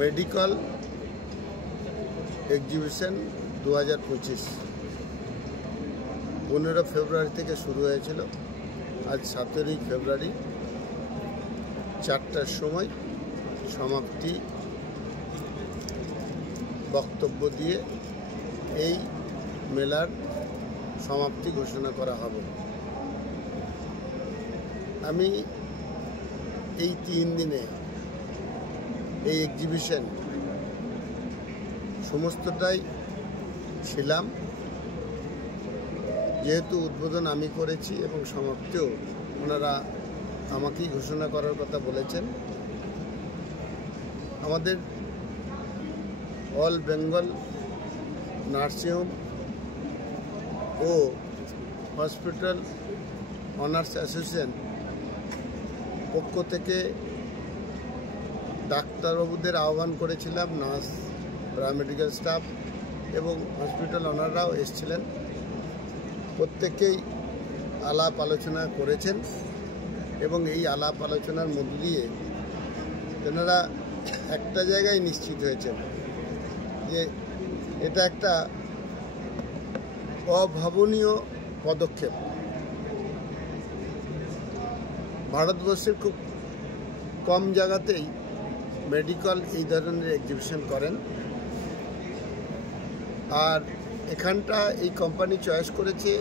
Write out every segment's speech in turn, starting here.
Medical exhibition 2025 15 ফেব্রুয়ারি থেকে শুরু হয়েছিল। আজ 17 ফেব্রুয়ারি 4টার সময় সমাপ্তি বক্তব্য দিয়ে এই মেলার সমাপ্তি ঘোষণা করা হবে। আমি এই 3 দিনে এই এক্সিবিশন সমস্তটাই ছিলাম, যেহেতু উদ্বোধন আমি করেছি এবং সমাপ্তিও ওনারা আমাকেই ঘোষণা করার কথা বলেছেন। আমাদের অল বেঙ্গল নার্সিংহোম ও হসপিটাল অনার্স অ্যাসোসিয়েশন পক্ষ থেকে ডাক্তারবাবুদের আহ্বান করেছিলাম, নার্স, প্যারামেডিক্যাল স্টাফ এবং হসপিটাল অনাররাও এসেছিলেন। প্রত্যেকেই আলাপ আলোচনা করেছেন এবং এই আলাপ আলোচনার মধ্য দিয়ে তেনারা একটা জায়গায় নিশ্চিত হয়েছেন যে এটা একটা অভাবনীয় পদক্ষেপ। ভারতবর্ষের খুব কম জায়গাতেই মেডিকেল এই ধরনের এক্সিবিশন করেন, আর এখানটা এই কোম্পানি চয়েস করেছে।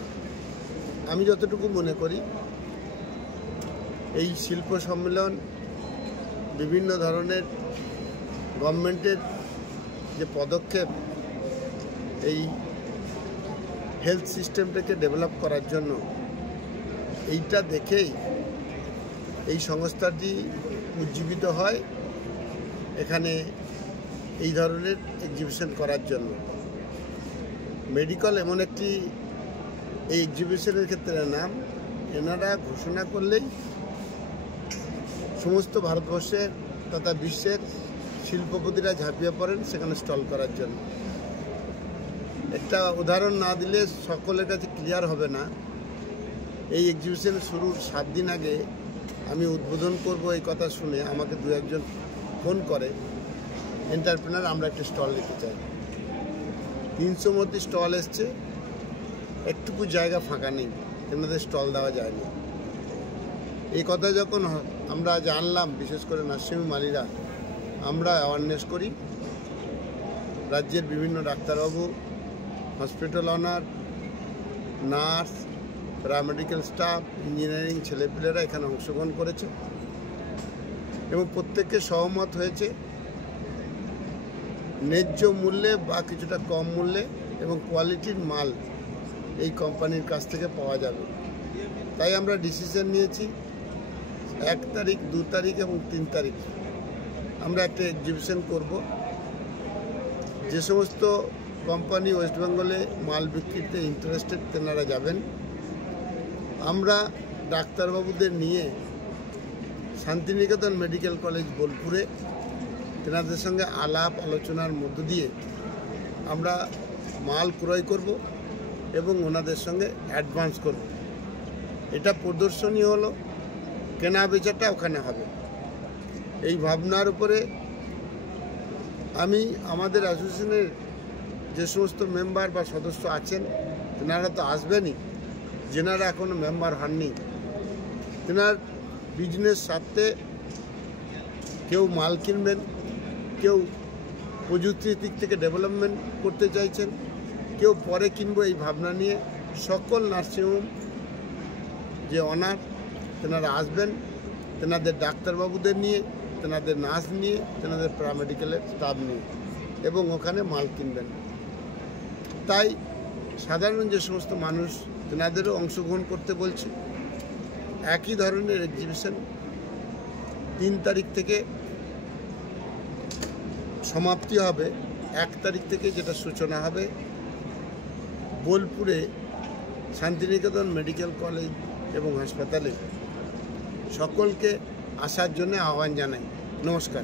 আমি যতটুকু মনে করি এই শিল্প সম্মেলন বিভিন্ন ধরনের গভর্নমেন্টের যে পদক্ষেপ এই হেলথ সিস্টেমটাকে ডেভেলপ করার জন্য, এইটা দেখেই এই সংস্থাটি উজ্জীবিত হয় এখানে এই ধরনের এক্সিবিশন করার জন্য। মেডিকেল এমন একটি এই এক্সিবিশনের ক্ষেত্রে নাম, এনারা ঘোষণা করলেই সমস্ত ভারতবর্ষের তথা বিশ্বের শিল্পপতিরা ঝাঁপিয়ে পড়েন সেখানে স্টল করার জন্য। একটা উদাহরণ না দিলে সকলের কাছে ক্লিয়ার হবে না। এই এক্সিবিশন শুরুর 7 দিন আগে আমি উদ্বোধন করব এই কথা শুনে আমাকে 2-1 ফোন করে, এন্টারপ্রেনার আমরা একটা স্টল নিতে চাই। 300 মধ্যে স্টল এসছে, একটুকু জায়গা ফাঁকা নেই, এনাদের স্টল দেওয়া যায়নি। এই কথা যখন আমরা জানলাম, বিশেষ করে নার্সিংহোম মালিরা, আমরা অ্যাওয়ারনেস করি। রাজ্যের বিভিন্ন ডাক্তারবাবু, hospital owner, nurse, paramedical staff, engineering ছেলেপিলেরা এখানে অংশগ্রহণ করেছে এবং প্রত্যেকে সহমত হয়েছে ন্যায্য মূল্যে বা কিছুটা কম মূল্যে এবং কোয়ালিটির মাল এই কোম্পানির কাছ থেকে পাওয়া যাবে। তাই আমরা ডিসিশন নিয়েছি 1 তারিখ, 2 তারিখ এবং 3 তারিখ আমরা একটা এক্সিবিশন করব। যে সমস্ত কোম্পানি ওয়েস্ট বেঙ্গলে মাল বিক্রিতে ইন্টারেস্টেড তেনারা যাবেন। আমরা ডাক্তারবাবুদের নিয়ে শান্তিনিকেতন মেডিকেল কলেজ বোলপুরে তেনাদের সঙ্গে আলাপ আলোচনার মধ্য দিয়ে আমরা মাল ক্রয় করব এবং ওনাদের সঙ্গে অ্যাডভান্স করব। এটা প্রদর্শনী হলো, কেনা বেচাটা ওখানে হবে। এই ভাবনার উপরে আমি আমাদের অ্যাসোসিয়েশনের যে সমস্ত মেম্বার বা সদস্য আছেন, তেনারা তো আসবেনই, যেনারা এখনও মেম্বার হননি। তেনার বিজনেস স্বার্থে কেউ মাল কিনবেন, কেউ প্রযুক্তির দিক থেকে ডেভেলপমেন্ট করতে চাইছেন, কেউ পরে কিনবো এই ভাবনা নিয়ে সকল নার্সিংহোম যে অনার তেনারা আসবেন, তেনাদের ডাক্তারবাবুদের নিয়ে, তেনাদের নার্স নিয়ে, তেনাদের প্যারামেডিক্যালের স্টাফ নিয়ে, এবং ওখানে মাল কিনবেন। তাই সাধারণ যে সমস্ত মানুষ তেনাদেরও অংশগ্রহণ করতে বলছি। একই ধরনের এক্সিবিশন 3 তারিখ থেকে সমাপ্তি হবে, 1 তারিখ থেকে যেটা সূচনা হবে বোলপুরে শান্তিনিকেতন মেডিকেল কলেজ এবং হাসপাতালে। সকলকে আসার জন্য আহ্বান জানাই। নমস্কার।